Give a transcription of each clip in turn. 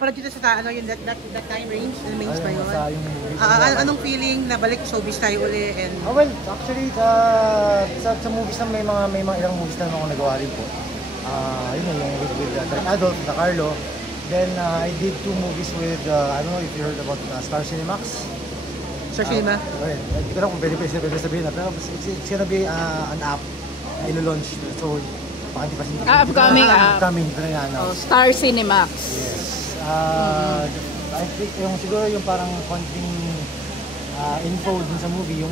Napanood dito sa ano, yung that time range, na mains ba yun? Anong feeling na balik showbiz tayo uli? And... well, actually, sa movies na may mga ilang movies na ako nagawa rin po. Yun yung with Direct Adolf, na Carlo. Then I did 2 movies with, I don't know if you heard about Star Cinemax. Star Cinema? Well, hindi ko lang kung pwede sabihin na, pero it's gonna be an app na ilo-launch. So, baka hindi pa upcoming app. Upcoming, ito na yan. Star Cinemax. Yes. I think siguro yung parang konting info dun sa movie. Yung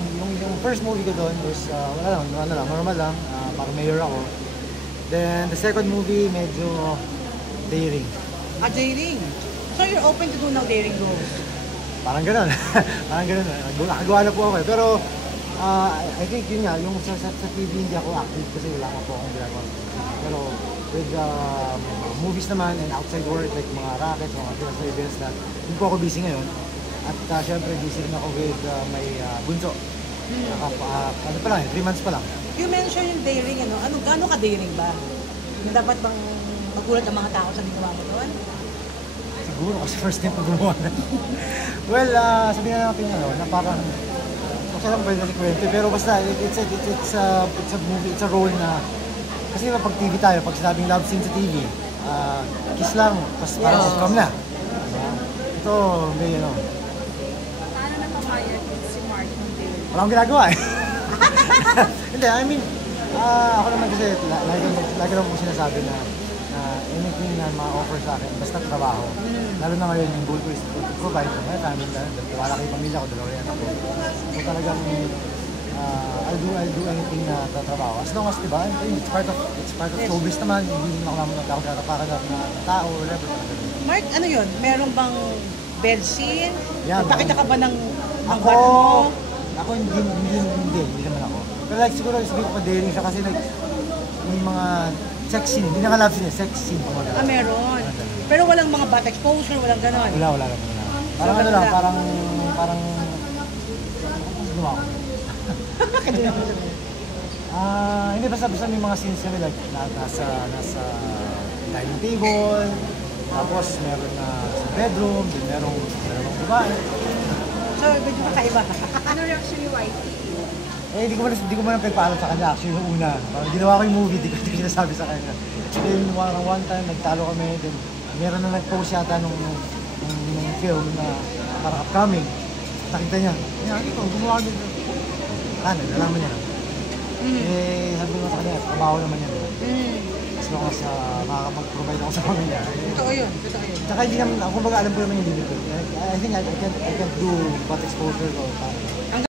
first movie ko doon was, wala lang, normal lang. Parang mayor ako. Then, the second movie, medyo daring. Daring? So you're open to do now daring roles? Parang gano'n. Parang gano'n. Nakagawa na po ako eh. Pero, I think yun nga, yung sa TV hindi ako active kasi wala pa po akong ginagawa. Pero, with movies naman and outside work, like mga rackets, mga events na, hindi po ako busy ngayon. At syempre, busy rin ako with my bunso. Ano pa lang, 3 months pa lang. You mentioned yung daring, ano ka-daring ba? Yung dapat bang magulat ang mga tao sa ginawa mo doon? Siguro kasi first time ko gumawa na. Well, sabihin na natin na parang kasi lang pwede kasi kwento, pero basta it's a movie, it's a role na kasi pag TV tayo, pag sinabing love scene sa TV, kiss lang, parang sitcom na. Ito, may Paano napapayag si Mark ng daring? wala akong ginagawa eh. Hindi, I mean, ako naman kasi lagi lang po sinasabi na anything na ma-offer sa akin, basta trabaho. Lalo na ngayon, yung goal ko is to provide for my family. Wala kayo pamilya ko, 2 yan ako. So talagang, I'll do anything na trabaho. As long as, diba, it's part of showbiz naman, hindi naman ako nagkakaroon na tao, whatever. Mark, ano yun? Meron bang bed scene? Yeah, Pakita ka ba ng ako, mo? Ako hindi naman ako. Pero like, siguro sabihin ko pa-daring siya kasi like, may mga sex scene, hindi na ka-love scene, sex scene pa mga. Meron. Pero walang mga butt exposure, walang ganon. Wala lang. Parang ano lang, parang gumawa ko. Hindi basta may mga scenes kami like nasa dining table, tapos meron na sa bedroom, then merong babae. So, medyo kakaiba. Ano reaction ni Whitey? Hindi ko man nagpapaalam sa kanya actually yung una. Parang ginawa ko yung movie, hindi ko sinasabi sa kanya. Then one time nagtalo kami, then meron na nag-post yata nung film na parang upcoming. Nakita niya, gumawa dito. Nalaman niya. Sabi ko sa kanya, trabaho naman yan. As long as makakapag-provide ako sa pamilya. Totoo yun. Tsaka hindi naman, kumbaga alam ko naman yung limit ko. I think I can't do butt exposure ko.